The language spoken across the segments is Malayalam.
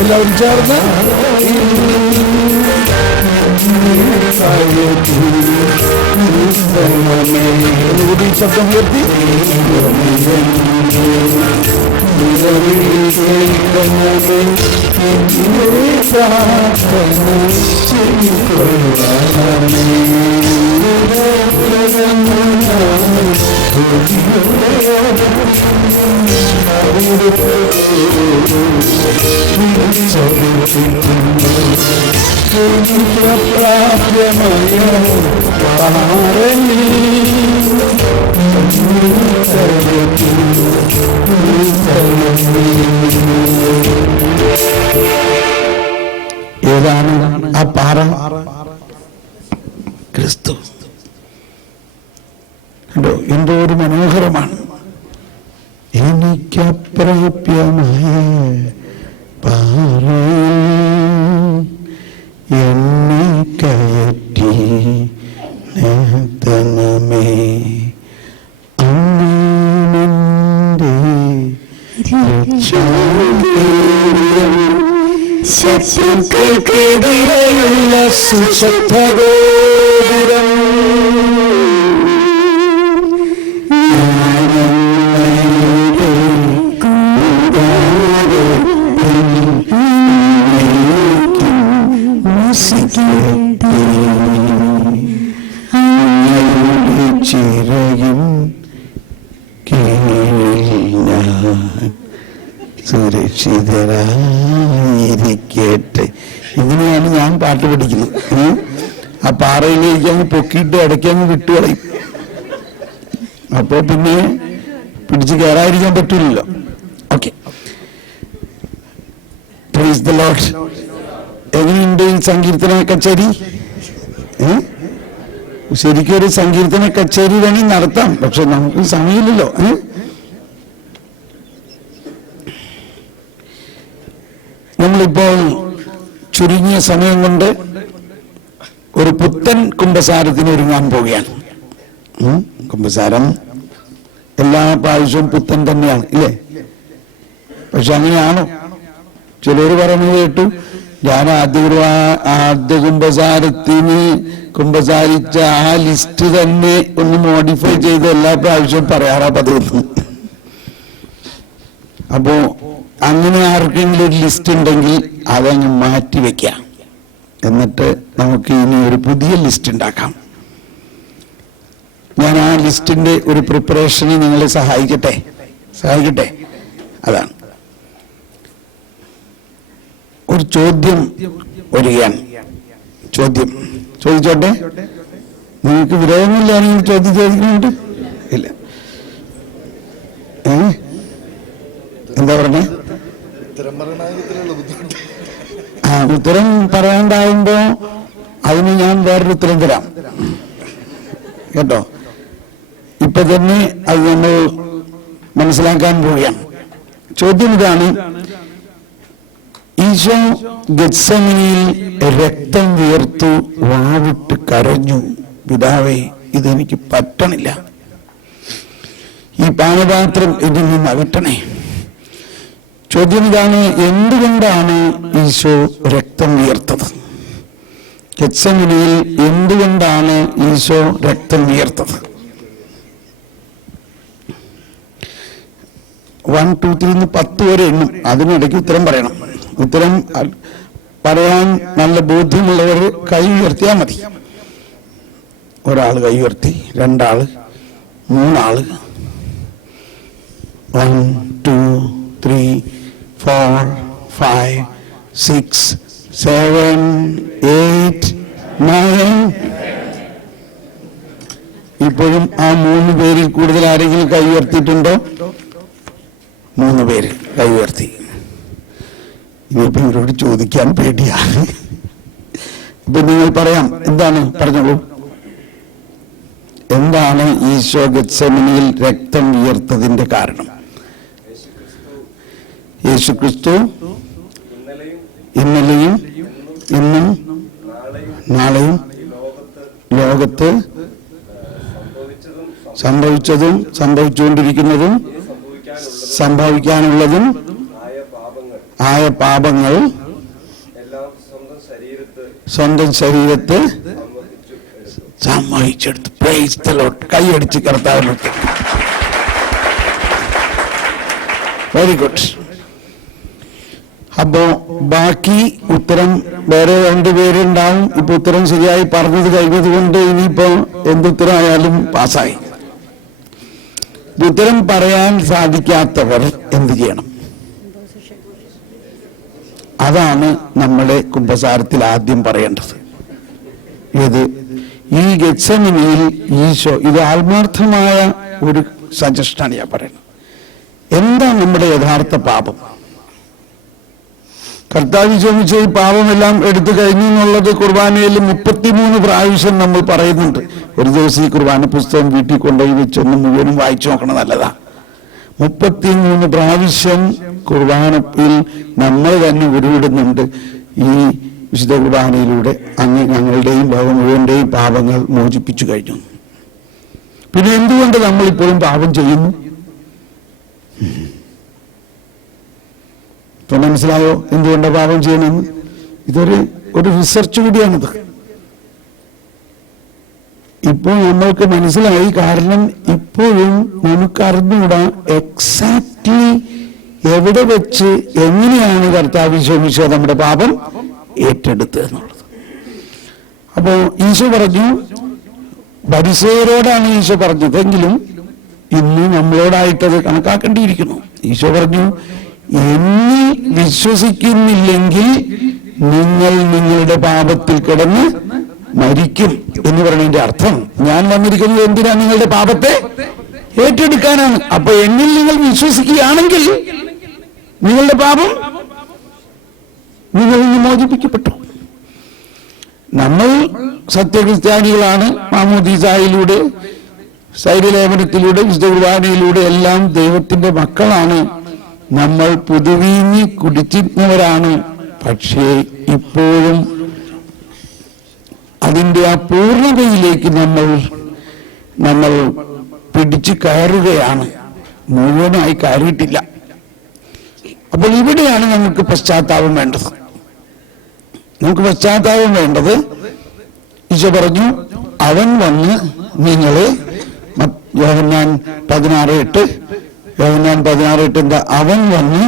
എല്ലാവരും ചേർന്ന് ഒന്നുകൂടി ശബ്ദം ഉയർത്തി ഏതാണ് ആ പാറ? ക്രിസ്തു. എന്തോ ഒരു മനോഹരമാണ്. എനിക്കപ്രാപ്യമായ പാറ എന്നെ കയറ്റി നേതനമേ അങ്ങനെന്റെ ശത്രുക്കൾക്കെതിരെയുള്ള സുശക്തഗോപുരം ചിറയും സുരക്ഷിതരായിരിക്കട്ടെ. ഇതിനെയാണ് ഞാൻ പാട്ട് പഠിക്കുന്നത്. ആ പാറയിലേക്ക് അങ്ങ് പൊക്കിയിട്ട് ഇടയ്ക്കങ്ങ് വിട്ടുകളയും. അപ്പോൾ പിന്നെ പിടിച്ച് കയറാതിരിക്കാൻ പറ്റില്ലല്ലോ. Okay, praise the Lord. എങ്ങനെയുണ്ട് ഈ സങ്കീർത്തന കച്ചേരി? ശരിക്കും ഒരു സങ്കീർത്തന കച്ചേരി വേണമെങ്കിൽ നടത്താം, പക്ഷെ നമുക്ക് സമയമില്ലല്ലോ. ചുരുങ്ങിയ സമയം കൊണ്ട് ഒരു പുത്തൻ കുമ്പസാരത്തിന് ഒരുങ്ങാൻ പോവുകയാണ്. കുമ്പസാരം എല്ലാ പ്രാവശ്യവും പുത്തൻ തന്നെയാണ് ഇല്ലേ? പക്ഷെ അങ്ങനെയാണോ? ചിലർ പറഞ്ഞു കേട്ടു, ഞാൻ ആദ്യ കുമ്പസാരത്തിന് കുമ്പസാരിച്ച ആ ലിസ്റ്റ് തന്നെ ഒന്ന് മോഡിഫൈ ചെയ്ത് എല്ലാ പ്രാവശ്യവും പറയാറാ പതിവ്. അപ്പോ അങ്ങനെ ആർക്കെങ്കിലും ഒരു ലിസ്റ്റ് ഉണ്ടെങ്കിൽ അതങ്ങ് മാറ്റി വെക്കാം, എന്നിട്ട് നമുക്ക് ഇനി ഒരു പുതിയ ലിസ്റ്റ് ഉണ്ടാക്കാം. ഞാൻ ആ ലിസ്റ്റിന്റെ ഒരു പ്രിപ്പറേഷന് നിങ്ങളെ സഹായിക്കട്ടെ. അതാണ് ഒരു ചോദ്യം വരികയാണ്. ചോദിച്ചോട്ടെ? നിങ്ങൾക്ക് വിരോധമില്ലാണെങ്കിൽ ചോദ്യം ചോദിക്കുന്നുണ്ട്? ഇല്ല. എന്താ പറഞ്ഞേ? ഉത്തരം പറയാണ്ടാവുമ്പോ അതിന് ഞാൻ വേറൊരു ഉത്തരം തരാം കേട്ടോ. ഇപ്പൊ തന്നെ അത് നമ്മൾ മനസ്സിലാക്കാൻ പോവുകയാണ്. ചോദ്യം ഇതാണ്: ഈശോ ഗെത്സമനിയിൽ രക്തം വിയർത്തു വാവിട്ട് കരഞ്ഞു, പിതാവേ, ഇതെനിക്ക് പറ്റണില്ല, ഈ പാനപാത്രം ഇതിൽ നിന്ന് അകറ്റണേ. ചോദ്യം ഇതാണ്: എന്തുകൊണ്ടാണ് ഈശോ രക്തം വിയർത്തത്? ഗെത്സമനിയിൽ എന്തുകൊണ്ടാണ് ഈശോ രക്തം വിയർത്തത്? 1, 2, 3 10 വരെ എണ്ണും. അതിനിടയ്ക്ക് ഉത്തരം പറയണം. ഉത്തരം പറയാൻ നല്ല ബോധ്യമുള്ളവർ കൈ ഉയർത്തിയാൽ മതി. ഒരാൾ കൈ ഉയർത്തി, 2 ആള്, 3 ആള്. 1, 2, 3, 4, 5, 6, 7, 8, 9. ഇപ്പോഴും ആ 3 പേരിൽ കൂടുതൽ ആരെങ്കിലും കൈ ഉയർത്തിയിട്ടുണ്ടോ? 3 പേര് കൈ ഉയർത്തി. ഇനിയിപ്പോ ഇവരോട് ചോദിക്കാൻ പേടിയാണ്. ഇപ്പൊ നിങ്ങൾ പറയാം, എന്താണ്? പറഞ്ഞോളൂ. എന്താണ് ഈശോ ഗെത്സമനിയിൽ രക്തം വിയർത്തതിന്റെ കാരണം? യേശുക്രിസ്തു ഇന്നലെയും ഇന്നും നാളെയും ലോകത്ത് സംഭവിച്ചതും സംഭവിച്ചുകൊണ്ടിരിക്കുന്നതും സംഭവിക്കാനുള്ളതും ആയ പാപങ്ങൾ സ്വന്തം ശരീരത്ത് സമ്മതിച്ചെടുത്തു. Praise the Lord. കൈയടിച്ച് കർത്താവിനടുത്ത്. Very good. അപ്പോ ബാക്കി ഉത്തരം വേറെ 2 പേരുണ്ടാവും. ഇപ്പൊ ഉത്തരം ശരിയായി പറഞ്ഞത് കഴിഞ്ഞത് കൊണ്ട് ഇനിയിപ്പോ എന്തുത്തരമായാലും പാസ്സായി. ഉത്തരം പറയാൻ സാധിക്കാത്തവർ എന്ത് ചെയ്യണം? അതാണ് നമ്മളെ കുമ്പസാരത്തിൽ ആദ്യം പറയേണ്ടത്. ഇത് ഈ ഗെത്സമനിയിൽ ഈശോ, ഇത് ആത്മാർത്ഥമായ ഒരു സജഷനാണ് ഞാൻ പറയുന്നത്. എന്താ നമ്മുടെ യഥാർത്ഥ പാപം? കർത്താവ് ചോദിച്ച ഈ പാപമെല്ലാം എടുത്തു കഴിഞ്ഞു എന്നുള്ളത് കുർബാനയിൽ 33 പ്രാവശ്യം നമ്മൾ പറയുന്നുണ്ട്. ഒരു ദിവസം ഈ കുർബാന പുസ്തകം വീട്ടിൽ കൊണ്ടുപോയി വെച്ചൊന്ന് മുഴുവനും വായിച്ചു നോക്കണം, നല്ലതാ. 33 പ്രാവശ്യം കുർബാനയിൽ നമ്മൾ തന്നെ ഉരുവിടുന്നുണ്ട്. ഈ വിശുദ്ധ കുർബാനയിലൂടെ അങ്ങ് ഞങ്ങളുടെയും ലോകം മുഴുവന്റെയും പാപങ്ങൾ മോചിപ്പിച്ചു കഴിഞ്ഞു. പിന്നെ എന്തുകൊണ്ട് നമ്മൾ ഇപ്പോഴും പാപം ചെയ്യുന്നു? ഇപ്പൊ മനസ്സിലായോ എന്തുകൊണ്ട് പാപം ചെയ്യണമെന്ന്? ഇതൊരു റിസർച്ച് കൂടിയാണിത്. ഇപ്പോൾ നമ്മൾക്ക് മനസ്സിലായി. കാരണം ഇപ്പോഴും നമുക്ക് അറിഞ്ഞുകൂടാ എക്സാക്ട്ലി എവിടെ വെച്ച് എങ്ങനെയാണ് കർത്താവ് ഈശോ നമ്മുടെ പാപം ഏറ്റെടുത്തത് എന്നുള്ളത്. അപ്പോ ഈശോ പറഞ്ഞു, ഫരിസേയരോടാണ് ഈശോ പറഞ്ഞതെങ്കിലും ഇന്ന് നമ്മളോടായിട്ടത് കണക്കാക്കേണ്ടിയിരിക്കുന്നു. ഈശോ പറഞ്ഞു, എന്നെ വിശ്വസിക്കുന്നില്ലെങ്കിൽ നിങ്ങൾ നിങ്ങളുടെ പാപത്തിൽ കിടന്ന് മരിക്കും എന്ന് പറയുന്നതിന്റെ അർത്ഥം, ഞാൻ വന്നിരിക്കുന്നത് എന്തിനാ? നിങ്ങളുടെ പാപത്തെ ഏറ്റെടുക്കാനാണ്. അപ്പൊ എന്നിൽ നിങ്ങൾ വിശ്വസിക്കുകയാണെങ്കിൽ നിങ്ങളുടെ പാപം നിങ്ങളിൽ നിന്ന് മോചിപ്പിക്കപ്പെട്ടു. നമ്മൾ സത്യക്രിസ്ത്യാനികളാണ്. മാമോദീസായിലൂടെ, ശൈര്യലേപനത്തിലൂടെ, വിശുദ്ധ കുർബാനയിലൂടെ എല്ലാം ദൈവത്തിന്റെ മക്കളാണ്. നമ്മൾ പുതുവീഞ്ഞ് കുടിച്ചിരുന്നവരാണ്. പക്ഷേ ഇപ്പോഴും അതിൻ്റെ ആ പൂർണ്ണതയിലേക്ക് നമ്മൾ പിടിച്ചു കയറുകയാണ്. മുഴുവനായി കയറിയിട്ടില്ല. അപ്പോൾ ഇവിടെയാണ് നമുക്ക് പശ്ചാത്താപം വേണ്ടത്. നമുക്ക് പശ്ചാത്താപം വേണ്ടത്, ഈശോ പറഞ്ഞു, അവൻ വന്ന് നിങ്ങളെ, യോഹന്നാൻ 16:8 എന്താ? അവൻ വന്ന്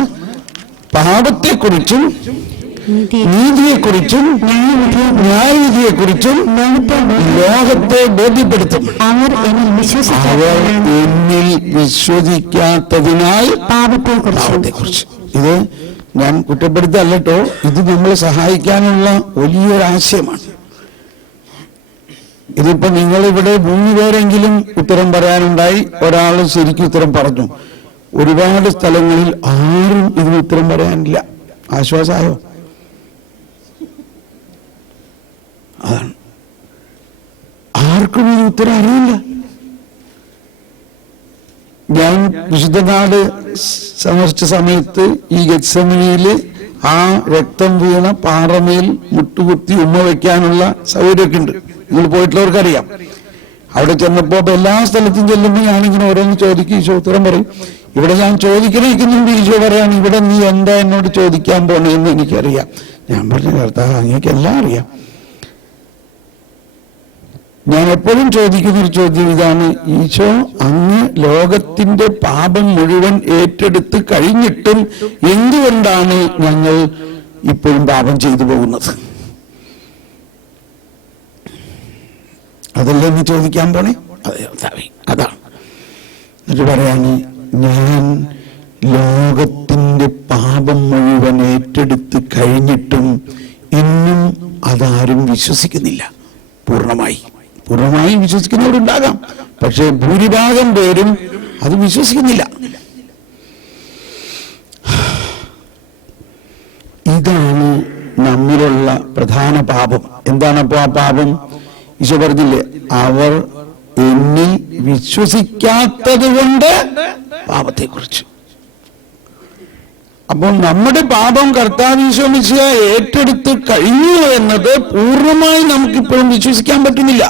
പാപത്തെക്കുറിച്ചും നീതിയെക്കുറിച്ചും ന്യായവിധിയെക്കുറിച്ചും ലോകത്തെ ബോധ്യപ്പെടുത്തും. അവർ എന്നിൽ വിശ്വസിക്കാത്തതിനാൽ പാപത്തെക്കുറിച്ച്. ഇത് ഞാൻ കുറ്റപ്പെടുത്തല്ലോ, ഇത് നമ്മളെ സഹായിക്കാനുള്ള വലിയൊരാശയമാണ്. ഇതിപ്പോ നിങ്ങളിവിടെ 3 പേരെങ്കിലും ഉത്തരം പറയാനുണ്ടായി, ഒരാൾ ശരിക്കും ഉത്തരം പറഞ്ഞു. ഒരുപാട് സ്ഥലങ്ങളിൽ ആരും ഇതിന് ഉത്തരം പറയാനില്ല. ആശ്വാസമായോ? അതാണ്, ആർക്കും ഈ ഉത്തരം അറിയില്ല. ഞാൻ വിശുദ്ധനാട് സന്ദർശിച്ച സമയത്ത് ഈ ഗെത്സമനിയില് ആ രക്തം വീണ പാറമേൽ മുട്ടുകുത്തി ഉമ്മ വയ്ക്കാനുള്ള സൗകര്യമൊക്കെ ഉണ്ട്. നിങ്ങൾ പോയിട്ടുള്ളവർക്കറിയാം. അവിടെ ചെന്നപ്പോ എല്ലാ സ്ഥലത്തും ചെല്ലുമ്പോൾ ഞാനിങ്ങനെ ഓരോന്ന് ചോദിക്കും, ഈശോ ഉത്തരം പറയും. ഇവിടെ ഞാൻ ചോദിക്കണേക്കുന്നുണ്ട്, ഈശോ പറയാണ്, ഇവിടെ നീ എന്താ എന്നോട് ചോദിക്കാൻ പോണേന്ന് എനിക്കറിയാം. ഞാൻ പറഞ്ഞു, കർത്താവ് അങ്ങേക്ക് എല്ലാം അറിയാം. ഞാൻ എപ്പോഴും ചോദിക്കുന്നൊരു ചോദ്യം ഇതാണ്, ഈശോ അങ്ങ് ലോകത്തിന്റെ പാപം മുഴുവൻ ഏറ്റെടുത്ത് കഴിഞ്ഞിട്ടും എന്തുകൊണ്ടാണ് ഞങ്ങൾ ഇപ്പോഴും പാപം ചെയ്തു പോകുന്നത്? അതല്ലേ നീ ചോദിക്കാൻ പോണേ? അതാണ്. എന്നിട്ട് പറയാണ്, ഞാൻ ലോകത്തിന്റെ പാപം മുഴുവൻ ഏറ്റെടുത്ത് കഴിഞ്ഞിട്ടും ഇന്നും അതാരും വിശ്വസിക്കുന്നില്ല. പൂർണ്ണമായി വിശ്വസിക്കുന്നവരുണ്ടാകാം, പക്ഷെ ഭൂരിഭാഗം പേരും അത് വിശ്വസിക്കുന്നില്ല. ഇതാണ് നമ്മിലുള്ള പ്രധാന പാപം. എന്താണപ്പോ ആ പാപം? ഈശോ പറഞ്ഞില്ലേ, അവർ എന്നിൽ വിശ്വസിക്കാത്തത് കൊണ്ട് പാപത്തെക്കുറിച്ച്. അപ്പോൾ നമ്മുടെ പാപം കർത്താവ് ഈശോ മിശിഹ ഏറ്റെടുത്ത് കഴിഞ്ഞു എന്നത് പൂർണ്ണമായി നമുക്കിപ്പോഴും വിശ്വസിക്കാൻ പറ്റുന്നില്ല.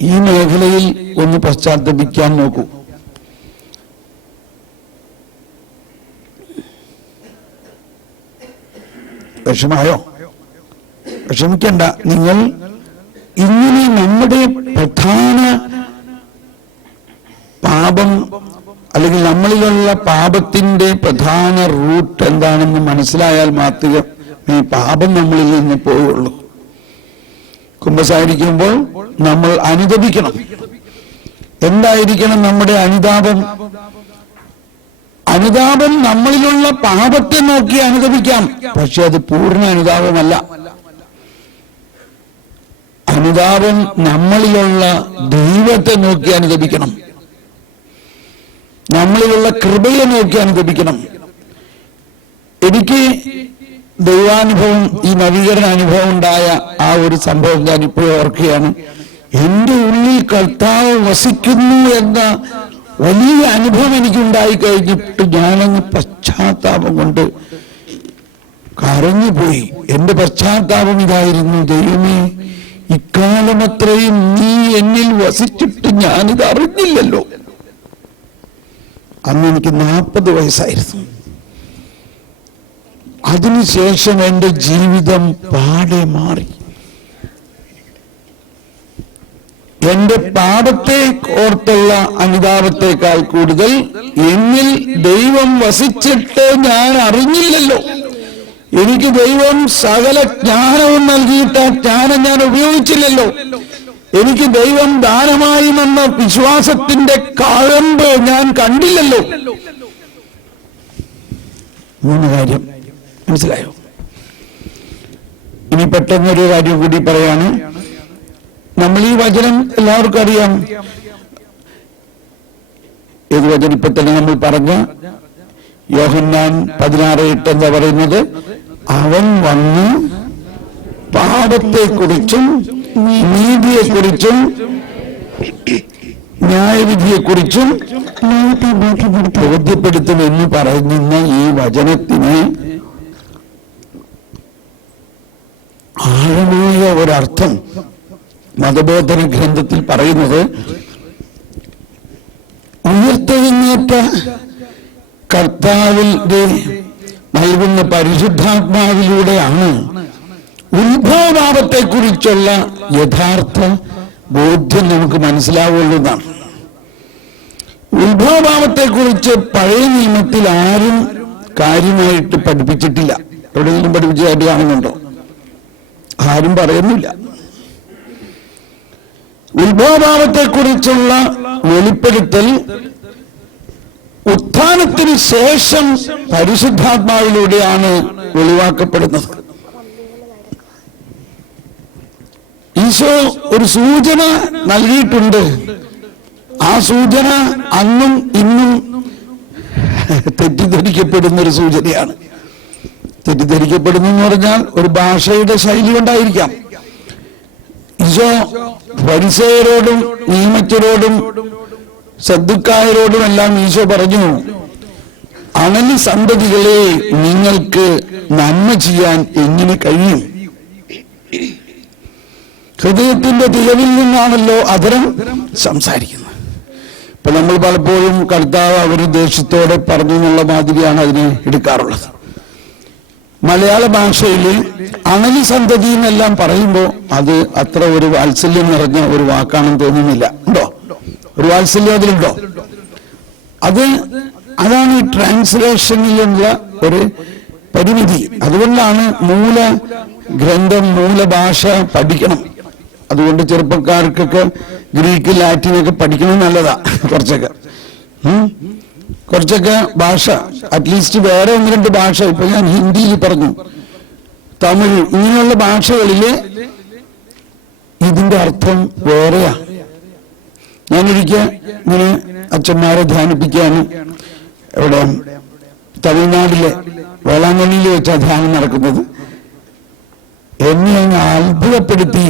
ഈ മേഖലയിൽ ഒന്ന് പശ്ചാത്തപിക്കാൻ നോക്കൂ. വിഷമായോ? വിഷമിക്കണ്ട. നിങ്ങൾ ഇങ്ങനെ നമ്മുടെ പ്രധാന പാപം അല്ലെങ്കിൽ നമ്മളിലുള്ള പാപത്തിന്റെ പ്രധാന റൂട്ട് എന്താണെന്ന് മനസ്സിലായാൽ മാത്രമേ ഈ പാപം നമ്മളിൽ നിന്ന് പോവുള്ളൂ. കുമ്പസാരിക്കുമ്പോൾ നമ്മൾ അനുതപിക്കണം. എന്തായിരിക്കണം നമ്മുടെ അനുതാപം? അനുതാപം നമ്മളിലുള്ള പാപത്തെ നോക്കി അനുതപിക്കാം, പക്ഷെ അത് പൂർണ്ണ അനുതാപമല്ല. അനുതാപം നമ്മളിലുള്ള ദൈവത്തെ നോക്കി അനുതപിക്കണം, നമ്മളിലുള്ള കൃപയെ നോക്കി അനുതപിക്കണം. എനിക്ക് ദൈവാനുഭവം, ഈ നവീകരണ അനുഭവം ഉണ്ടായ ആ ഒരു സംഭവം ഞാൻ ഇപ്പോഴും ഓർക്കുകയാണ്. എൻ്റെ ഉള്ളിൽ കർത്താവ് വസിക്കുന്നു എന്ന വലിയ അനുഭവം എനിക്കുണ്ടായി കഴിഞ്ഞിട്ട് ഞാനങ്ങ് പശ്ചാത്താപം കൊണ്ട് കരഞ്ഞുപോയി. എൻ്റെ പശ്ചാത്താപം ഇതായിരുന്നു, ദൈവമേ, ഇക്കാലമത്രയും നീ എന്നിൽ വസിച്ചിട്ട് ഞാനിത് അറിഞ്ഞില്ലല്ലോ. അന്ന് എനിക്ക് 40 വയസ്സായിരുന്നു. അതിനുശേഷം എൻ്റെ ജീവിതം പാടെ മാറി. എന്റെ പാപത്തെ ഓർത്തുള്ള അനുതാപത്തെക്കാൾ കൂടുതൽ എന്നിൽ ദൈവം വസിച്ചിട്ട് ഞാൻ അറിഞ്ഞില്ലല്ലോ. എനിക്ക് ദൈവം സകല ജ്ഞാനവും നൽകിയിട്ട് ആ ജ്ഞാനം ഞാൻ ഉപയോഗിച്ചില്ലല്ലോ. എനിക്ക് ദൈവം ദാനമായി വന്ന വിശ്വാസത്തിന്റെ കഴമ്പ് ഞാൻ കണ്ടില്ലല്ലോ. 3 കാര്യം മനസ്സിലായോ? ഇനി പെട്ടെന്നൊരു കാര്യം കൂടി പറയാണ്. നമ്മൾ ഈ വചനം എല്ലാവർക്കും അറിയാം. ഏത് വചനം? ഇപ്പൊ തന്നെ നമ്മൾ പറഞ്ഞ യോഹന്നാൻ 16:8 എന്താ പറയുന്നത്? അവൻ വന്ന് പാപത്തെക്കുറിച്ചും നീതിയെക്കുറിച്ചും ന്യായവിധിയെക്കുറിച്ചും ബോധ്യപ്പെടുത്തുമെന്ന് പറയുന്ന ഈ വചനത്തിന് ഒരർത്ഥം മതബോധന ഗ്രന്ഥത്തിൽ പറയുന്നത്, ഉയർത്തെഴുന്നേറ്റ കർത്താവിന്റെ നൽകുന്ന പരിശുദ്ധാത്മാവിലൂടെയാണ് ഉത്ഭവഭാവത്തെ കുറിച്ചുള്ള യഥാർത്ഥ ബോധ്യം നമുക്ക് മനസ്സിലാവുള്ളൂ എന്നാണ്. ഉത്ഭവഭാവത്തെ കുറിച്ച് പഴയ നിയമത്തിൽ ആരും കാര്യമായിട്ട് പഠിപ്പിച്ചിട്ടില്ല. എവിടെയെങ്കിലും പഠിപ്പിച്ചതായിട്ട് കാണുന്നുണ്ടോ? ആരും പറയുന്നില്ല. ഉത്ഭവഭാവത്തെ കുറിച്ചുള്ള വെളിപ്പെടുത്തൽ ഉത്ഥാനത്തിന് ശേഷം പരിശുദ്ധാത്മാവിലൂടെയാണ് വെളിവാക്കപ്പെടുന്നത്. ഈശോ ഒരു സൂചന നൽകിയിട്ടുണ്ട്. ആ സൂചന അന്നും ഇന്നും തെറ്റിദ്ധരിക്കപ്പെടുന്ന ഒരു സൂചനയാണ്. തെറ്റിദ്ധരിക്കപ്പെടുന്നു എന്ന് പറഞ്ഞാൽ ഒരു ഭാഷയുടെ ശൈലി കൊണ്ടായിരിക്കാം. ഈശോ ഫരിസേയരോടും നിയമജ്ഞരോടും സദ്ദുക്കായരോടും എല്ലാം ഈശോ പറഞ്ഞു, അണലി സന്തതികളെ നിങ്ങൾക്ക് നന്മ ചെയ്യാൻ എങ്ങനെ കഴിയും? ഹൃദയത്തിന്റെ തികവിൽ നിന്നാണല്ലോ അധരം സംസാരിക്കുന്നത്. ഇപ്പൊ നമ്മൾ പലപ്പോഴും കർത്താവ് അവർ ദേഷ്യത്തോടെ പറഞ്ഞു എന്നുള്ള മാതിരിയാണ് അതിനെ എടുക്കാറുള്ളത്. മലയാള ഭാഷയിൽ അണലി സന്തതി എന്നെല്ലാം പറയുമ്പോൾ അത് അത്ര ഒരു വാത്സല്യം നിറഞ്ഞ ഒരു വാക്കാണെന്ന് തോന്നുന്നില്ല. ഉണ്ടോ? ഒരു വാത്സല്യം അതിലുണ്ടോ? അതാണ് ഈ ട്രാൻസ്ലേഷനിലുള്ള ഒരു പരിമിതി. അതുകൊണ്ടാണ് മൂല ഗ്രന്ഥം, മൂലഭാഷ പഠിക്കണം. അതുകൊണ്ട് ചെറുപ്പക്കാർക്കൊക്കെ ഗ്രീക്ക്, ലാറ്റിനൊക്കെ പഠിക്കണം നല്ലതാ. കുറച്ചൊക്കെ ഭാഷ, അറ്റ്ലീസ്റ്റ് വേറെ 1-2 ഭാഷ. ഇപ്പൊ ഞാൻ ഹിന്ദിയിൽ പറഞ്ഞു, തമിഴ്, ഇങ്ങനെയുള്ള ഭാഷകളില് ഇതിന്റെ അർത്ഥം വേറെയാ. ഞാനൊരിക്കൽ ഇങ്ങനെ അച്ഛന്മാരെ ധ്യാനിപ്പിക്കാന് ഇവിടെ തമിഴ്നാട്ടിലെ വേളാങ്കണ്ണിയിൽ വെച്ചാ ധ്യാനം നടക്കുന്നത്. എന്നെ അങ്ങ് അത്ഭുതപ്പെടുത്തി.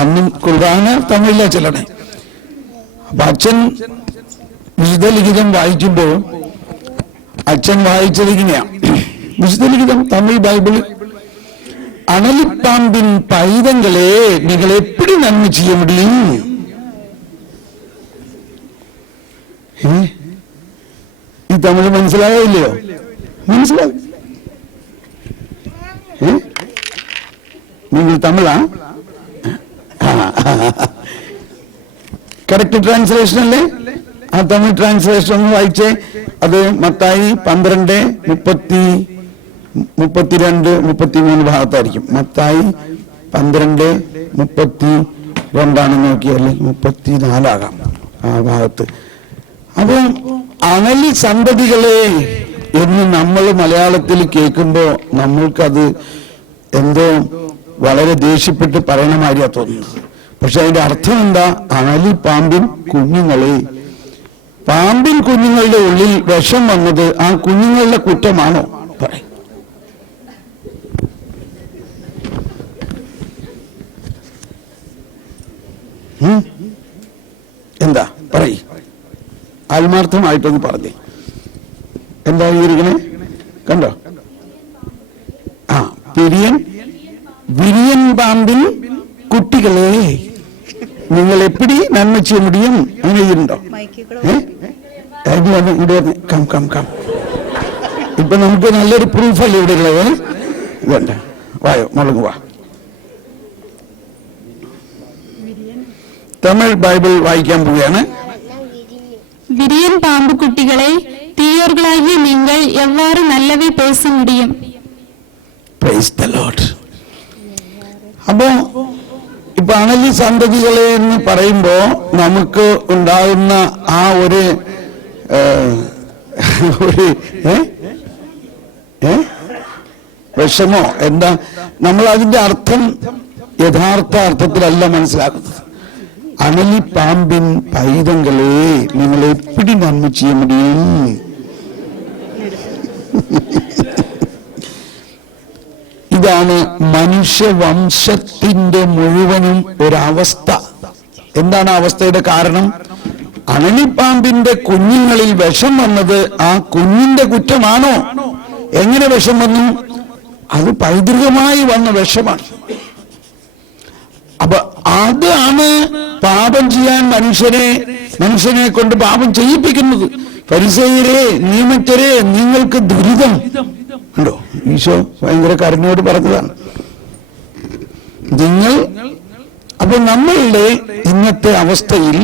അന്നും കുർബാന തമിഴിലാ ചെല്ലണേ. അപ്പൊ അച്ഛൻ വിശുദ്ധ ലിഖിതം വായിക്കുമ്പോൾ അച്ഛൻ വായിച്ചത് ഇങ്ങനെയാ. വിശുദ്ധ ലിഖിതം തമിഴ് ബൈബിള്, അണലിപ്പാമ്പിൻ പൈതങ്ങളെ നിങ്ങൾ എപ്പടി നന്മ ചെയ്യ മുടിയും? ഈ തമിഴ് മനസ്സിലായോ ഇല്ലയോ? മനസ്സിലാവും. നിങ്ങൾ തമിഴാ? കറക്റ്റ് ട്രാൻസ്ലേഷൻ അല്ലേ? ആ തമിഴ് ട്രാൻസ്ലേഷൻ ഒന്ന് വായിച്ചേ. അത് മത്തായി 12:32-33 ഭാഗത്തായിരിക്കും. മത്തായി 12:32 നോക്കിയല്ലേ, 34 ആകാം ആ ഭാഗത്ത്. അപ്പൊ അണലി സന്തതികളെ എന്ന് നമ്മൾ മലയാളത്തിൽ കേൾക്കുമ്പോ നമ്മൾക്കത് എന്തോ വളരെ ദേഷ്യപ്പെട്ട് പറയണ മാതിരിയാ തോന്നുന്നത്. പക്ഷെ അതിന്റെ അർത്ഥം എന്താ? അണലി പാമ്പിൻ കുഞ്ഞുങ്ങളെ. പാമ്പിൻ കുഞ്ഞുങ്ങളുടെ ഉള്ളിൽ വിഷം വന്നത് ആ കുഞ്ഞുങ്ങളുടെ കുറ്റമാണോ? പറയും. എന്താ പറയ്, ആത്മാർത്ഥമായിട്ടൊന്ന് പറഞ്ഞേ. എന്താ ഇരിക്കണേ? കണ്ടോ? ആ, വിരിയൻ പാമ്പിൻ കുട്ടികളെ നിങ്ങൾ എപ്പടി നന്മ ചെയ്യ മുടിയും? അങ്ങനെ ചെയ്യുന്നുണ്ടോ? ഇപ്പൊ നമുക്ക് നല്ലൊരു പ്രൂഫല്ലേ ഇവിടെ ഉള്ളത്. ഇതുണ്ട്, വായോ മുളക് വാ. തമിഴ് ബൈബിൾ വായിക്കാൻ പോവുകയാണ്. விரியன் பாம்பு குட்டிகளை தீயோர்களாகிய நீங்கள் எவ்வாறு நல்லவை பேச முடியும்? അപ്പോ ഇപ്പൊ അണലി സന്തതികളെ എന്ന് പറയുമ്പോ നമുക്ക് ഉണ്ടാകുന്ന ആ ഒരു വിഷമോ എന്താ? നമ്മൾ അതിന്റെ അർത്ഥം യഥാർത്ഥ അർത്ഥത്തിലല്ല മനസ്സിലാക്കുന്നത്. അണലി പാമ്പിൻ പൈതങ്ങളെ നിങ്ങൾ എപ്പടി നന്മ ചെയ്യ മുടിയും? ഇതാണ് മനുഷ്യവംശത്തിന്റെ മുഴുവനും ഒരവസ്ഥ. എന്താണ് അവസ്ഥയുടെ കാരണം? അണലിപ്പാമ്പിന്റെ കുഞ്ഞുങ്ങളിൽ വിഷം വന്നത് ആ കുഞ്ഞിന്റെ കുറ്റമാണോ? എങ്ങനെ വിഷം വന്നു? അത് പൈതൃകമായി വന്ന വിഷമാണ്. അപ്പൊ അതാണ് പാപം ചെയ്യാൻ മനുഷ്യനെ കൊണ്ട് പാപം ചെയ്യിപ്പിക്കുന്നത്. ഫരിസേയരെ, നിയമജ്ഞരെ, നിങ്ങൾക്ക് ദുരിതം ഉണ്ടോ? ഈശോ ഭയങ്കര കരുണയോട് പറഞ്ഞതാണ്. നിങ്ങൾ അപ്പൊ നമ്മളുടെ ഇന്നത്തെ അവസ്ഥയിൽ,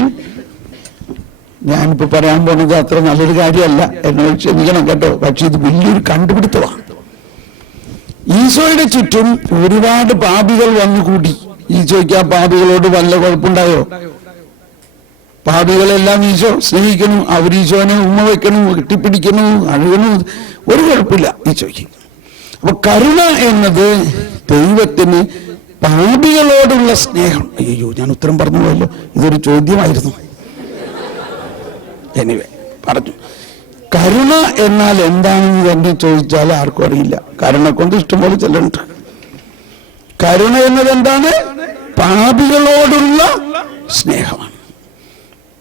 ഞാനിപ്പോ പറയാൻ പോകുന്നത് അത്ര നല്ലൊരു കാര്യമല്ല, എന്നോട് ക്ഷമിക്കണം കേട്ടോ, പക്ഷെ ഇത് വലിയൊരു കണ്ടുപിടുത്തമാണ്. ഈശോയുടെ ചുറ്റും ഒരുപാട് പാപികൾ വന്നുകൂടി. ഈശോയ്ക്ക് ആ പാപികളോട് വല്ല കുഴപ്പമുണ്ടായോ? പാപികളെല്ലാം ഈശോ സ്നേഹിക്കണം, അവരീശോനെ ഉമ്മ വെക്കണം, കെട്ടിപ്പിടിക്കണം, അഴുകണം, ഒരു കുഴപ്പമില്ല ഈശോയ്ക്ക്. അപ്പൊ കരുണ എന്നത് ദൈവത്തിന് പാപികളോടുള്ള സ്നേഹം. അയ്യോ, ഞാൻ ഉത്തരം പറഞ്ഞു പോയല്ലോ, ഇതൊരു ചോദ്യമായിരുന്നു. എനിവേ പറഞ്ഞു. കരുണ എന്നാൽ എന്താണെന്ന് തന്നെ ചോദിച്ചാൽ ആർക്കും അറിയില്ല. കരുണ കൊണ്ട് ഇഷ്ടംപോലെ ചെല്ലുണ്ട്. കരുണ എന്നത് എന്താണ്? പാപികളോടുള്ള സ്നേഹമാണ്.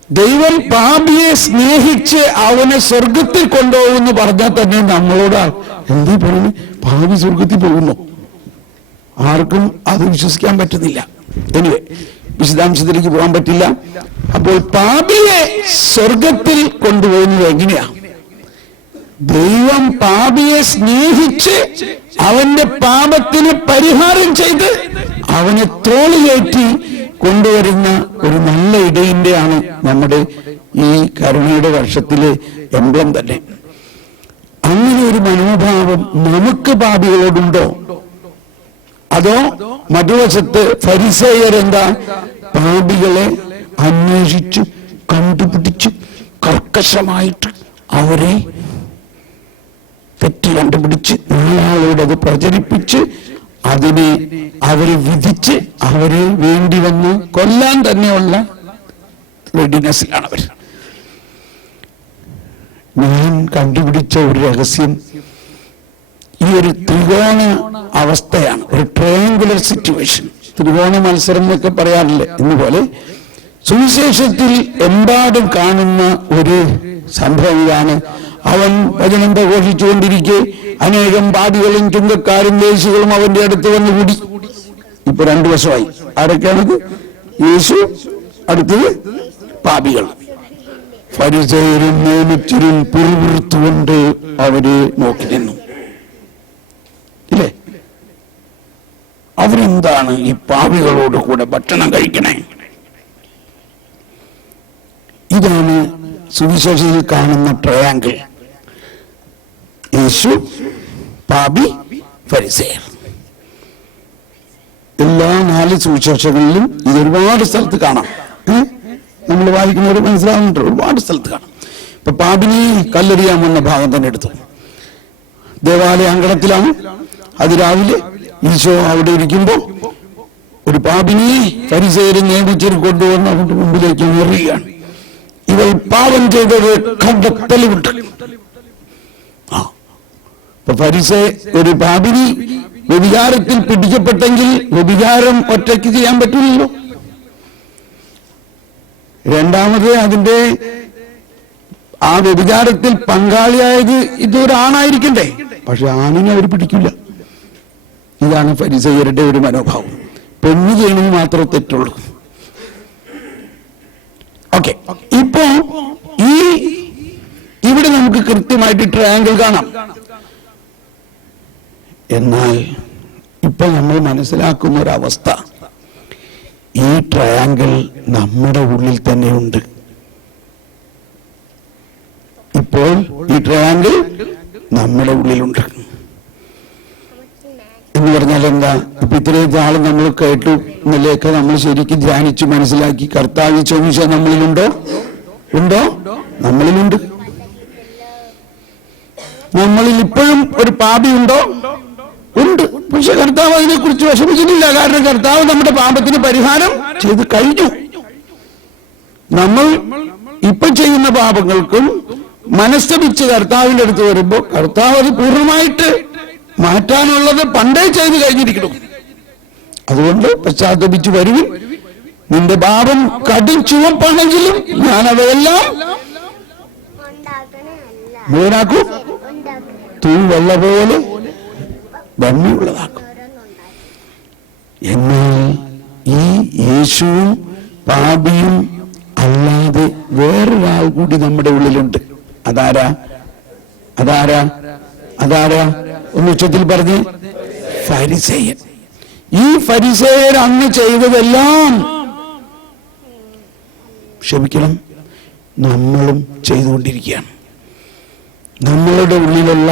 ദൈവം പാപിയെ സ്നേഹിച്ച് അവനെ സ്വർഗത്തിൽ കൊണ്ടുപോകുമെന്ന് പറഞ്ഞാൽ തന്നെ നമ്മളോട് എന്തീ പറഞ്ഞു, പാപി സ്വർഗത്തിൽ പോകുന്നു? ആർക്കും അത് വിശ്വസിക്കാൻ പറ്റുന്നില്ല. എനിവേ വിശദാംശത്തിലേക്ക് പോകാൻ പറ്റില്ല. അപ്പോൾ പാപിയെ സ്വർഗത്തിൽ കൊണ്ടുപോകുന്നത് എങ്ങനെയാ? ദൈവം പാപിയെ സ്നേഹിച്ച് അവന്റെ പാപത്തിന് പരിഹാരം ചെയ്ത് അവനെ തോളിലേറ്റി കൊണ്ടുവരുന്ന ഒരു നല്ല ഇടയിന്റെയാണ് നമ്മുടെ ഈ കരുണയുടെ വർഷത്തിലെ എംബ്ലം തന്നെ. അങ്ങനെ ഒരു മനോഭാവം നമുക്ക് പാപികളോടുണ്ടോ? അതോ മറുവശത്ത് ഫരിസേയരെന്താ? പാപികളെ അന്വേഷിച്ച് കണ്ടുപിടിച്ച് കർക്കശമായിട്ട് അവരെ തെറ്റ് കണ്ടുപിടിച്ച് നാലാളോട് അത് പ്രചരിപ്പിച്ച് അവരെ വിധിച്ച് അവരെ വേണ്ടി വന്ന് കൊല്ലാൻ തന്നെയുള്ള റെഡിനെസ്സിലാണ് അവർ. ഞാൻ കണ്ടുപിടിച്ച ഒരു രഹസ്യം ഈ ഒരു ത്രികോണ അവസ്ഥയാണ്, ഒരു ട്രയാങ്കുലർ സിറ്റുവേഷൻ. ത്രികോണ മത്സരം എന്നൊക്കെ പറയാറില്ലേ, എന്നുപോലെ സുവിശേഷത്തിൽ എമ്പാടും കാണുന്ന ഒരു സംഭവം ഇതാണ്. അവൻ വചനം പ്രഘോഷിച്ചുകൊണ്ടിരിക്കെ അനേകം പാപികളും ചുങ്കക്കാരും ദേശികളും അവന്റെ അടുത്ത് വന്ന് കൂടി. ഇപ്പൊ 2 വർഷമായി. ആരൊക്കെയാണത്? യേശു, അടുത്തത് പാപികൾ. ഫരിസേയരും നിയമജ്ഞരും പിറുപിറുത്തുകൊണ്ട് അവരെ നോക്കി നിന്നു. ഇല്ലേ? അവരെന്താണ് ഈ പാപികളോട് കൂടെ ഭക്ഷണം കഴിക്കണേ? ഇതാണ് സുവിശേഷത്തിൽ കാണുന്ന ട്രയാങ്കിൾ. യേശു, പാപി, ഫരിസേയർ. എല്ലാ 4 സുവിശേഷങ്ങളിലും ഇത് ഒരുപാട് സ്ഥലത്ത് കാണാം. നമ്മൾ വായിക്കുന്നവർ മനസ്സിലാവുന്നുണ്ട്, ഒരുപാട് സ്ഥലത്ത് കാണാം. ഇപ്പൊ പാപിനെ കല്ലെറിയാൻ വന്ന ഭാഗം തന്നെ എടുത്തു. ദേവാലയ അങ്കണത്തിലാണ്. അതിരാവിലെ ഈശോ അവിടെ ഇരിക്കുമ്പോൾ ഒരു പാപിനെ ഫരിസേയരും നിയമിച്ചൊരു കൊണ്ടുവന്ന് അവരുടെ മുമ്പിലേക്ക് എറിയുകയാണ്. ഇവൾ പാപം ചെയ്തത് കണ്ട തെളിവുണ്ട്. ഒരു പാപിനി വ്യഭിചാരത്തിൽ പിടിക്കപ്പെട്ടെങ്കിൽ വ്യഭിചാരം ഒറ്റയ്ക്ക് ചെയ്യാൻ പറ്റില്ലല്ലോ. രണ്ടാമത് അതിന്റെ ആ വ്യഭിചാരത്തിൽ പങ്കാളിയായത് ഇതൊരാണായിരിക്കണ്ടേ, പക്ഷെ ആണിനെ അവർ പിടിക്കില്ല. ഇതാണ് ഫരിസേയരുടെ ഒരു മനോഭാവം. പെണ്ണ് ചെയ്യണമെന്ന് മാത്രമേ തെറ്റുള്ളൂ. ഓക്കെ, ഇപ്പോ ഇവിടെ നമുക്ക് കൃത്യമായിട്ട് ട്രയാങ്കിൾ കാണാം. എന്നാൽ ഇപ്പൊ നമ്മൾ മനസ്സിലാക്കുന്ന ഒരവസ്ഥ, ഈ ട്രയാങ്കിൾ നമ്മുടെ ഉള്ളിൽ തന്നെയുണ്ട്. ഇപ്പോൾ ഈ ട്രയാങ്കിൾ നമ്മുടെ ഉള്ളിലുണ്ട് എന്ന് പറഞ്ഞാൽ എന്താ? ഇപ്പൊ ഇത്രയും നാളും നമ്മൾ കേട്ടു, ഇന്നലെയൊക്കെ നമ്മൾ ശരിക്കും ധ്യാനിച്ചു മനസ്സിലാക്കി. കർത്താവ് ചോദിച്ച നമ്മളിലുണ്ടോ? ഉണ്ടോ? നമ്മളിലുണ്ട്. നമ്മളിൽ ഇപ്പോഴും ഒരു പാപി ഉണ്ടോ? ഉണ്ട്. പക്ഷെ കർത്താവ് അതിനെ കുറിച്ച് വിഷമിക്കുന്നില്ല. കാരണം കർത്താവ് നമ്മുടെ പാപത്തിന് പരിഹാരം ചെയ്ത് കഴിഞ്ഞു. നമ്മൾ ഇപ്പൊ ചെയ്യുന്ന പാപങ്ങൾക്കും മനസ്തപിച്ച് കർത്താവിന്റെ അടുത്ത് വരുമ്പോൾ കർത്താവ് അത് പൂർണ്ണമായിട്ട് മാറ്റാനുള്ളത് പണ്ടേ ചെയ്ത് കഴിഞ്ഞിരിക്കണം. അതുകൊണ്ട് പശ്ചാത്തപിച്ച് വരുവിൻ, നിന്റെ പാപം കടും ചുവപ്പാണെങ്കിലും ഞാൻ അവയെല്ലാം നേരാക്കും, തൂവെള്ള പോലെ ഭംഗിയുള്ളതാക്കും. എന്നാൽ ഈ യേശുവും പാപിയും അല്ലാതെ വേറൊരാൾ കൂടി നമ്മുടെ ഉള്ളിലുണ്ട്. അതാരാ? അതാരാ? അതാരാ? ഒന്ന് ഉച്ചത്തിൽ പറഞ്ഞ്. ഫരിസേയൻ. ഈ ഫരിസേയർ അന്ന് ചെയ്തതെല്ലാം, ക്ഷമിക്കണം, നമ്മളും ചെയ്തുകൊണ്ടിരിക്കുകയാണ്. നമ്മളുടെ ഉള്ളിലുള്ള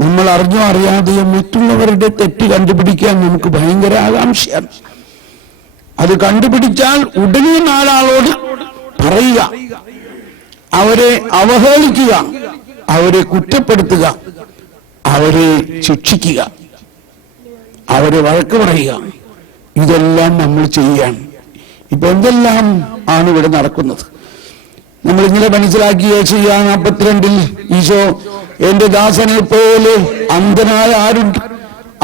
നമ്മൾ അറിഞ്ഞോ അറിയാതെയോ മറ്റുള്ളവരുടെ തെറ്റ് കണ്ടുപിടിക്കാൻ നമുക്ക് ഭയങ്കര ആകാംക്ഷയാണ്. അത് കണ്ടുപിടിച്ചാൽ ഉടനെ നാലാളോട് പറയുക, അവരെ അവഹേളിക്കുക, അവരെ കുറ്റപ്പെടുത്തുക, അവരെ ശിക്ഷിക്കുക, അവരെ വഴക്ക് പറയുക. ഇതെല്ലാം നമ്മൾ ചെയ്യുകയാണ്. ഇപ്പൊ എന്തെല്ലാം ആണ് ഇവിടെ നടക്കുന്നത്? നമ്മൾ ഇങ്ങനെ മനസ്സിലാക്കിയ യേശയ്യ 42 ഈശോ, എന്റെ ദാസനെ പോലെ അന്ധനായ ആരുണ്ട്,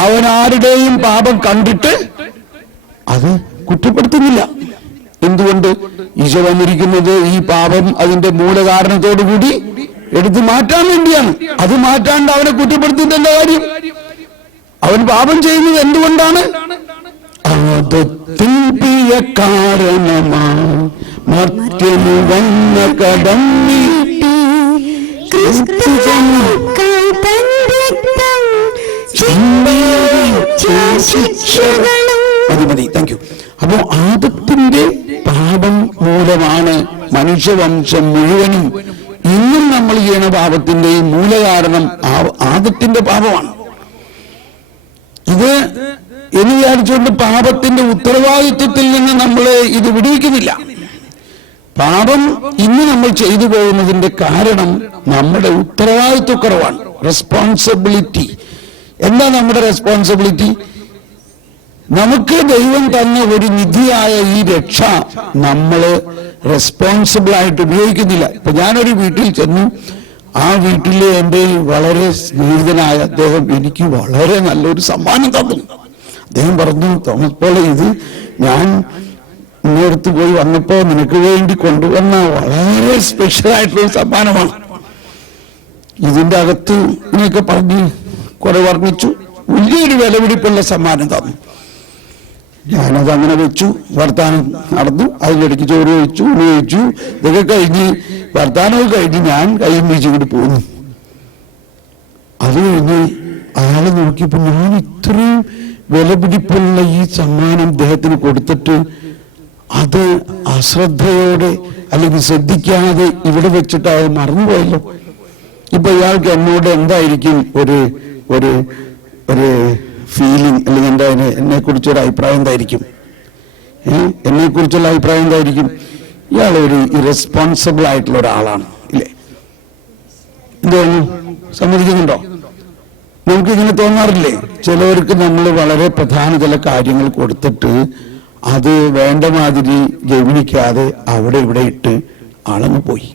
അവൻ ആരുടെയും പാപം കണ്ടിട്ട് അത് കുറ്റപ്പെടുത്തുന്നില്ല. എന്തുകൊണ്ട്? ഈശോ വന്നിരിക്കുന്നത് ഈ പാപം അതിന്റെ മൂലകാരണത്തോടുകൂടി എടുത്തു മാറ്റാൻ വേണ്ടിയാണ്. അത് മാറ്റാണ്ട് അവനെ കുറ്റപ്പെടുത്തിയിട്ട് എന്താ കാര്യം? അവൻ പാപം ചെയ്യുന്നത് എന്തുകൊണ്ടാണ്? കാരണമാ മറ്റൊരു വന്ന കടന്നി മതി. Thank you. അപ്പോ ആദത്തിന്റെ പാപം മൂലമാണ് മനുഷ്യവംശം മുഴുവനും ഇന്നും നമ്മൾ ചെയ്യുന്ന പാപത്തിന്റെയും മൂലകാരണം ആദത്തിന്റെ പാപമാണ്. ഇത് എന്ന് വിചാരിച്ചുകൊണ്ട് പാപത്തിന്റെ ഉത്തരവാദിത്വത്തിൽ നിന്ന് നമ്മൾ ഇത് വിടുവിക്കുന്നില്ല. പാപം ഇന്ന് നമ്മൾ ചെയ്തു പോകുന്നതിന്റെ കാരണം നമ്മുടെ ഉത്തരവാദിത്വക്കുറവാണ്. റെസ്പോൺസിബിലിറ്റി. എന്താ നമ്മുടെ റെസ്പോൺസിബിലിറ്റി? നമുക്ക് ദൈവം തന്ന ഒരു നിധിയായ ഈ രക്ഷ നമ്മൾ റെസ്പോൺസിബിൾ ആയിട്ട് ഉപയോഗിക്കുന്നില്ല. ഇപ്പൊ ഞാനൊരു വീട്ടിൽ ചെന്നു, ആ വീട്ടിലെ എൻ്റെ വളരെ സ്നേഹിതനായ അദ്ദേഹം എനിക്ക് വളരെ നല്ലൊരു സമ്മാനം തന്നു. അദ്ദേഹം പറഞ്ഞു, തോമസ് പോളെ, ഇത് ഞാൻ ഇന്നടുത്ത് പോയി വന്നപ്പോ നിനക്ക് വേണ്ടി കൊണ്ടുവന്ന വളരെ സ്പെഷ്യൽ ആയിട്ടുള്ള സമ്മാനമാണ്. ഇതിന്റെ അകത്ത് ഇങ്ങനെയൊക്കെ പറഞ്ഞ് കുറെ വർണ്ണിച്ചു. വലിയൊരു വിലപിടിപ്പുള്ള സമ്മാനം തന്നു. ഞാനത് അങ്ങനെ വെച്ചു, വർത്താനം നടന്നു. അതിനിടയ്ക്ക് ചോറ് കഴിച്ചു, ഊണ് കഴിച്ചു. ഇതൊക്കെ കഴിഞ്ഞ് വർത്താനമൊക്കെ കഴിഞ്ഞ് ഞാൻ കൈയും വീഴ്ച പോന്നു. അത് കഴിഞ്ഞ് അയാളെ നോക്കിയപ്പോ ഞാൻ ഇത്രയും വിലപിടിപ്പുള്ള ഈ സമ്മാനം അദ്ദേഹത്തിന് കൊടുത്തിട്ട് അത് അശ്രദ്ധയോടെ അല്ലെങ്കിൽ ശ്രദ്ധിക്കാതെ ഇവിടെ വെച്ചിട്ട് അയാൾ മറന്നുപോയല്ലോ. ഇപ്പൊ ഇയാൾക്ക് എന്നോട് എന്തായിരിക്കും ഒരു ഒരു ഒരു ഫീലിംഗ്, അല്ലെങ്കിൽ എന്താ എന്നെ കുറിച്ചൊരു അഭിപ്രായം എന്തായിരിക്കും? എന്നെ കുറിച്ചുള്ള അഭിപ്രായം എന്തായിരിക്കും? ഇയാൾ ഒരു ഇറസ്പോൺസിബിൾ ആയിട്ടുള്ള ഒരാളാണ്, ഇല്ലേ? എന്താണ്? സമ്മതിക്കുന്നുണ്ടോ? നമുക്കിങ്ങനെ തോന്നാറില്ലേ? ചിലവർക്ക് നമ്മൾ വളരെ പ്രധാന ചില കാര്യങ്ങൾ കൊടുത്തിട്ട് അത് വേണ്ട മാതിരി ഗൗനിക്കാതെ അവിടെ ഇവിടെ ഇട്ട് ആളങ്ങ് പോയി.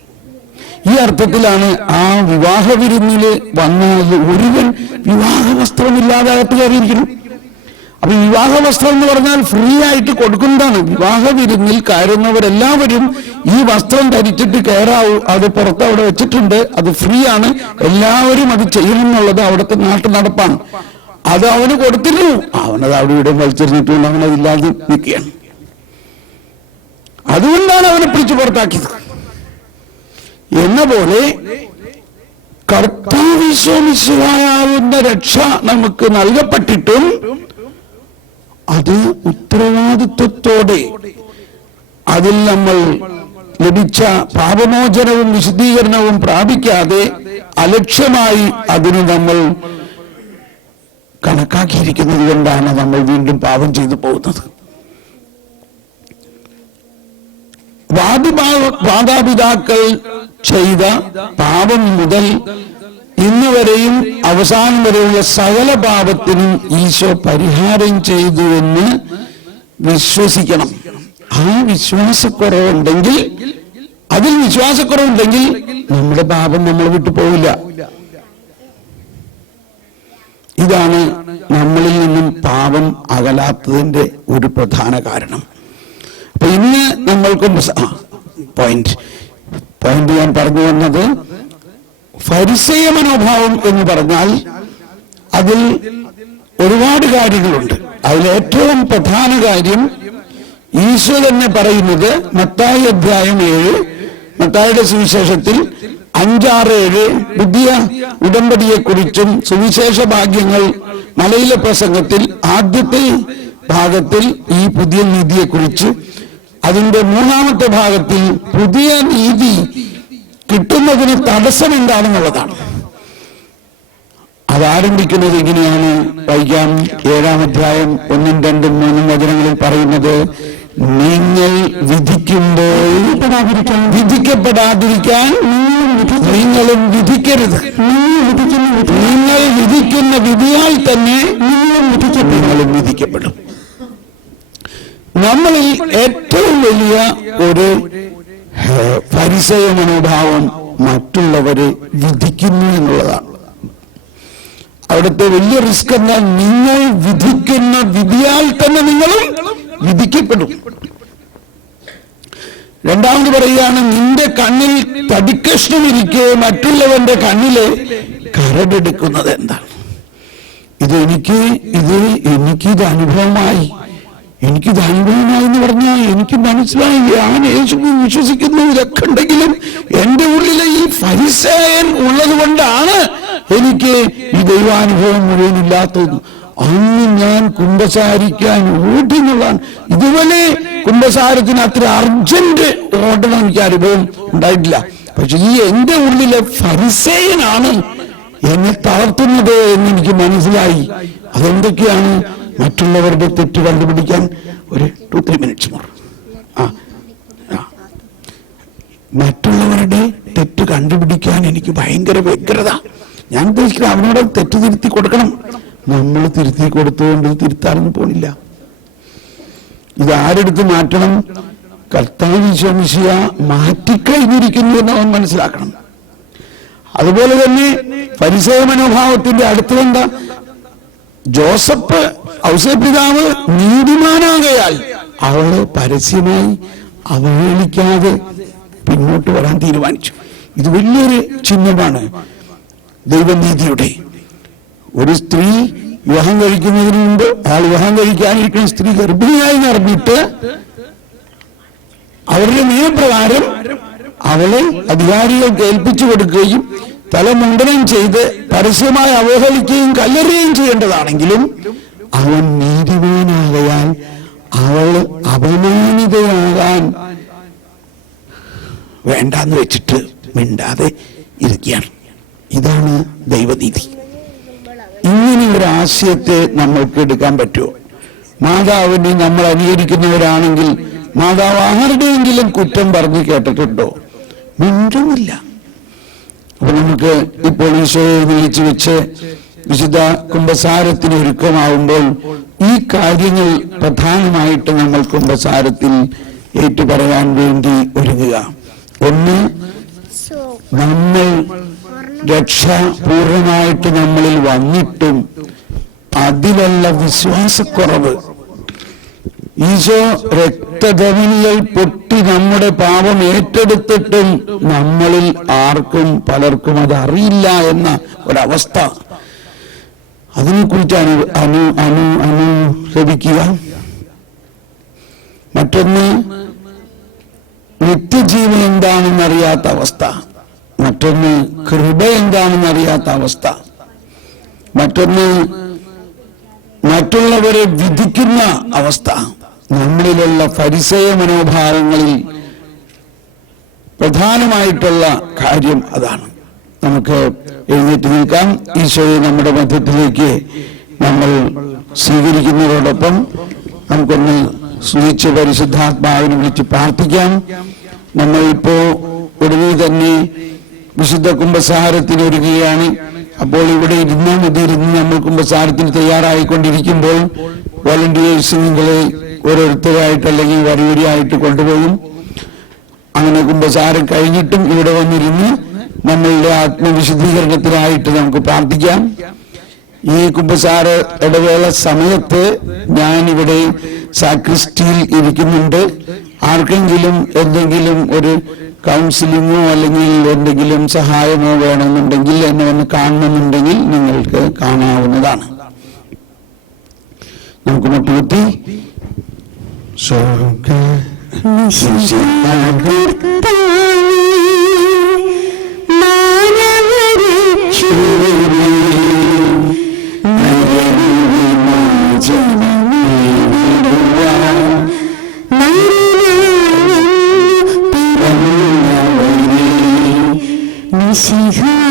ഈ അർത്ഥത്തിലാണ് ആ വിവാഹ വിരുന്നില് വന്നാൽ ഒരുവൻ വിവാഹ വസ്ത്രമില്ലാതെ അകത്ത് കയറിയിരിക്കുന്നു. അപ്പൊ വിവാഹ വസ്ത്രം എന്ന് പറഞ്ഞാൽ ഫ്രീ ആയിട്ട് കൊടുക്കുന്നതാണ്. വിവാഹ വിരുന്നിൽ കയറുന്നവരെല്ലാവരും ഈ വസ്ത്രം ധരിച്ചിട്ട് കയറാവൂ. അത് പുറത്ത് അവിടെ വെച്ചിട്ടുണ്ട്, അത് ഫ്രീ ആണ്. എല്ലാവരും അത് ചെയ്യണം എന്നുള്ളത് അവിടുത്തെ നാട്ടു നടപ്പാണ്. അത് അവന് കൊടുത്തിരുന്നു. അവനത് അവിടെ ഇവിടെ വലിച്ചെറിഞ്ഞിട്ടുണ്ട്, അവനതില്ലാതെ നിൽക്കുകയാണ്. അതുകൊണ്ടാണ് അവനെ പിടിച്ചു പുറത്താക്കിയത്. എന്ന പോലെ കർത്താവിശ്വമിശിഹായാവുന്ന രക്ഷ നമുക്ക് നൽകപ്പെട്ടിട്ടും അത് ഉത്തരവാദിത്വത്തോടെ അതിൽ നമ്മൾ ലഭിച്ച പാപമോചനവും വിശുദ്ധീകരണവും പ്രാപിക്കാതെ അലക്ഷ്യമായി അതിന് നമ്മൾ കണക്കാക്കിയിരിക്കുന്നത് കൊണ്ടാണ് നമ്മൾ വീണ്ടും പാപം ചെയ്തു പോകുന്നത്. മാതാപിതാക്കൾ ചെയ്ത പാപം മുതൽ ഇന്ന് വരെയും അവസാനം വരെയുള്ള സകല പാപത്തിനും ഈശോ പരിഹാരം ചെയ്തു എന്ന് വിശ്വസിക്കണം. ആ വിശ്വാസക്കുറവുണ്ടെങ്കിൽ, അതിൽ വിശ്വാസക്കുറവുണ്ടെങ്കിൽ നമ്മുടെ പാപം നമ്മൾ വിട്ടു പോവില്ല. ഇതാണ് നമ്മളിൽ നിന്നും പാപം അകലാത്തതിന്റെ ഒരു പ്രധാന കാരണം. അപ്പൊ ഇന്ന് നമ്മൾക്ക് പോയിന്റ് ഞാൻ പറഞ്ഞു വന്നത്, ഫരിസേയ മനോഭാവം എന്ന് പറഞ്ഞാൽ അതിൽ ഒരുപാട് കാര്യങ്ങളുണ്ട്. അതിലേറ്റവും പ്രധാന കാര്യം ഈശോ തന്നെ പറയുന്നത് മത്തായി അധ്യായം 7, മത്തായിയുടെ സുവിശേഷത്തിൽ 5-6-7 പുതിയ ഉടമ്പടിയെക്കുറിച്ചും സുവിശേഷ ഭാഗ്യങ്ങൾ മലയിലെ പ്രസംഗത്തിൽ ആദ്യത്തെ ഭാഗത്തിൽ ഈ പുതിയ നീതിയെക്കുറിച്ച്, അതിന്റെ 3-ാമത്തെ ഭാഗത്തിൽ പുതിയ നീതി കിട്ടുന്നതിന് തടസ്സം എന്താണെന്നുള്ളതാണ്. അതാരംഭിക്കുന്നത് ഇങ്ങനെയാണ്. വായിക്കാം. 7-ാം അധ്യായം 1, 2, 3 വചനങ്ങളിൽ പറയുന്നത്, നിങ്ങൾ വിധിക്കുമ്പോൾ വിധിക്കപ്പെടാതിരിക്കാൻ നിങ്ങളും വിധിക്കരുത്. നിങ്ങൾ വിധിക്കുന്ന വിധിയാൽ തന്നെ നിങ്ങളും വിധിക്കപ്പെടും. നമ്മളിൽ ഏറ്റവും വലിയ ഒരു ഫരിസേയ മനോഭാവം മറ്റുള്ളവരെ വിധിക്കുന്നു എന്നുള്ളതാണ്. അവിടുത്തെ വലിയ റിസ്ക് എന്നാൽ നിങ്ങൾ വിധിക്കുന്ന വിധിയാൽ തന്നെ നിങ്ങളും വിധിക്കപ്പെടും. രണ്ടാമത് പറയുകയാണ്, നിന്റെ കണ്ണിൽ തടിക്കഷ്ണമിരിക്കെ മറ്റുള്ളവന്റെ കണ്ണില് കരടെടുക്കുന്നത് എന്താണ്? എനിക്കിത് അനുഭവമായി എന്ന് പറഞ്ഞാൽ എനിക്ക് മനസ്സിലായി, ഞാൻ യേശുവിൽ വിശ്വസിക്കുന്നു, ഇതൊക്കെ ഉണ്ടെങ്കിലും എന്റെ ഉള്ളിലെ ഈ ഫരിസേയൻ ഉള്ളത് കൊണ്ടാണ് എനിക്ക് ഈ ദൈവാനുഭവം മുഴുവൻ ഇല്ലാത്തത്. അന്ന് ഞാൻ കുമ്പസാരിക്കാൻ ഓടി എന്നുള്ളതാണ്. ഇതുപോലെ കുമ്പസാരത്തിന് അത്ര അർജന്റ് ഓടണം എനിക്ക് അനുഭവം ഉണ്ടായിട്ടില്ല. പക്ഷെ ഈ എന്റെ ഉള്ളിലെ ഫരിസേയനാണ് എന്നെ തളർത്തുന്നത് എന്ന് എനിക്ക് മനസ്സിലായി. അതെന്തൊക്കെയാണ്? മറ്റുള്ളവരുടെ തെറ്റ് കണ്ടുപിടിക്കാൻ ഒരു 2-3 മിനിറ്റ്സ് മോർ. മറ്റുള്ളവരുടെ തെറ്റ് കണ്ടുപിടിക്കാൻ എനിക്ക് ഭയങ്കര വ്യഗ്രത. ഞാൻ ഉദ്ദേശിക്കുന്നത് അവനോട് തെറ്റ് തിരുത്തി കൊടുക്കണം. നമ്മൾ തിരുത്തി കൊടുത്തുകൊണ്ട് തിരുത്താനൊന്നും പോണില്ല. ഇത് ആരെടുത്ത് മാറ്റണം? കർത്താവ് ഈശോ മിശിഹ മാറ്റിക്കഴിഞ്ഞിരിക്കുന്നു എന്ന് അവൻ മനസ്സിലാക്കണം. അതുപോലെ തന്നെ ഫരിസേയ മനോഭാവത്തിന്റെ അടുത്തതെന്താ? ഔസേപ്പിതാവ് നീതിമാനാകയാൽ അവളെ പരസ്യമായി അവഹേളിക്കാതെ പിന്നോട്ട് വരാൻ തീരുമാനിച്ചു. ഇത് വലിയൊരു ചിഹ്നമാണ് ദൈവനീതിയുടെ. ഒരു സ്ത്രീ വിവാഹം കഴിക്കുന്നതിന് മുമ്പ് അയാൾ വിവാഹം കഴിക്കാനിരിക്കുന്ന സ്ത്രീ ഗർഭിണിയായി നടന്നിട്ട് അവരുടെ നിയമപ്രകാരം അവളെ അധികാരികൾക്ക് ഏൽപ്പിച്ചു കൊടുക്കുകയും തലമുണ്ടനം ചെയ്ത് പരസ്യമായി അവഹേളിക്കുകയും കല്ലെറിയുകയും ചെയ്യേണ്ടതാണെങ്കിലും അവൻ നീതിമാനാകയാൽ അവൾ അപമാനിതയാകാൻ വേണ്ടാന്ന് വെച്ചിട്ട് മിണ്ടാതെ ഇരിക്കുകയാണ്. ഇതാണ് ദൈവനീതി. ഇങ്ങനെ ഒരു ആശയത്തെ നമ്മൾക്ക് എടുക്കാൻ പറ്റുമോ? മാതാവിനെ നമ്മൾ അനുകരിക്കുന്നവരാണെങ്കിൽ മാതാവ് ആരുടെയെങ്കിലും കുറ്റം പറഞ്ഞ് കേട്ടിട്ടുണ്ടോ? മിണ്ടുന്നില്ല. അപ്പൊ നമുക്ക് ഇപ്പോൾ ഈശോയെ വിളിച്ചു വെച്ച് വിശുദ്ധ കുമ്പസാരത്തിന് ഒരുക്കമാവുമ്പോൾ ഈ കാര്യങ്ങൾ പ്രധാനമായിട്ട് നമ്മൾ കുമ്പസാരത്തിൽ ഏറ്റുപറയാൻ വേണ്ടി ഒരുങ്ങുക. ഒന്ന്, നമ്മൾ രക്ഷ പൂർണ്ണമായിട്ട് നമ്മളിൽ വന്നിട്ടും അതിലുള്ള വിശ്വാസക്കുറവ്, ഈശോ രക്തധമനികൾ പൊട്ടി നമ്മുടെ പാപം ഏറ്റെടുത്തിട്ടും നമ്മളിൽ ആർക്കും പലർക്കും അത് അറിയില്ല എന്ന ഒരവസ്ഥ, അതിനെക്കുറിച്ച് അനുഭവിക്കുക. മറ്റൊന്ന്, നിത്യജീവൻ എന്താണെന്നറിയാത്ത അവസ്ഥ. മറ്റൊന്ന്, കൃപ എന്താണെന്നറിയാത്ത അവസ്ഥ. മറ്റൊന്ന്, മറ്റുള്ളവരെ വിധിക്കുന്ന അവസ്ഥ. നമ്മളിലുള്ള ഫരിസേയ മനോഭാവങ്ങളിൽ പ്രധാനമായിട്ടുള്ള കാര്യം അതാണ്. നമുക്ക് എഴുന്നേറ്റ് നിൽക്കാം. ഈശോയെ നമ്മുടെ മധ്യത്തിലേക്ക് നമ്മൾ സ്വീകരിക്കുന്നതോടൊപ്പം നമുക്കൊന്ന് സ്തുതിച്ച് പരിശുദ്ധാത്മാവിനെ വിളിച്ച് പ്രാർത്ഥിക്കാം. നമ്മൾ ഇപ്പോ ഉടനെ തന്നെ വിശുദ്ധ കുമ്പസാരത്തിന് ഒരുങ്ങുകയാണ്. അപ്പോൾ ഇവിടെ ഇരുന്നാൽ മതിയിരുന്ന് നമ്മൾ കുമ്പസാരത്തിന് തയ്യാറായിക്കൊണ്ടിരിക്കുമ്പോൾ വോളണ്ടിയേഴ്സ് നിങ്ങളെ ഓരോരുത്തരായിട്ട് അല്ലെങ്കിൽ വരിവരിയായിട്ട് കൊണ്ടുപോകും. അങ്ങനെ കുമ്പസാരം കഴിഞ്ഞിട്ടും ഇവിടെ വന്നിരുന്ന് നമ്മളുടെ ആത്മവിശുദ്ധീകരണത്തിനായിട്ട് നമുക്ക് പ്രാർത്ഥിക്കാം. ഈ കുമ്പസാര ഇടവേള സമയത്ത് ഞാൻ ഇവിടെ സാക്രിസ്റ്റിയിൽ ഇരിക്കുന്നുണ്ട്. ആർക്കെങ്കിലും എന്തെങ്കിലും ഒരു കൗൺസിലിങ്ങോ അല്ലെങ്കിൽ എന്തെങ്കിലും സഹായമോ വേണമെന്നുണ്ടെങ്കിൽ, എന്നെ വന്ന് കാണണമെന്നുണ്ടെങ്കിൽ നിങ്ങൾക്ക് കാണാവുന്നതാണ്. നമുക്ക് മുട്ടുകുത്തി Shiva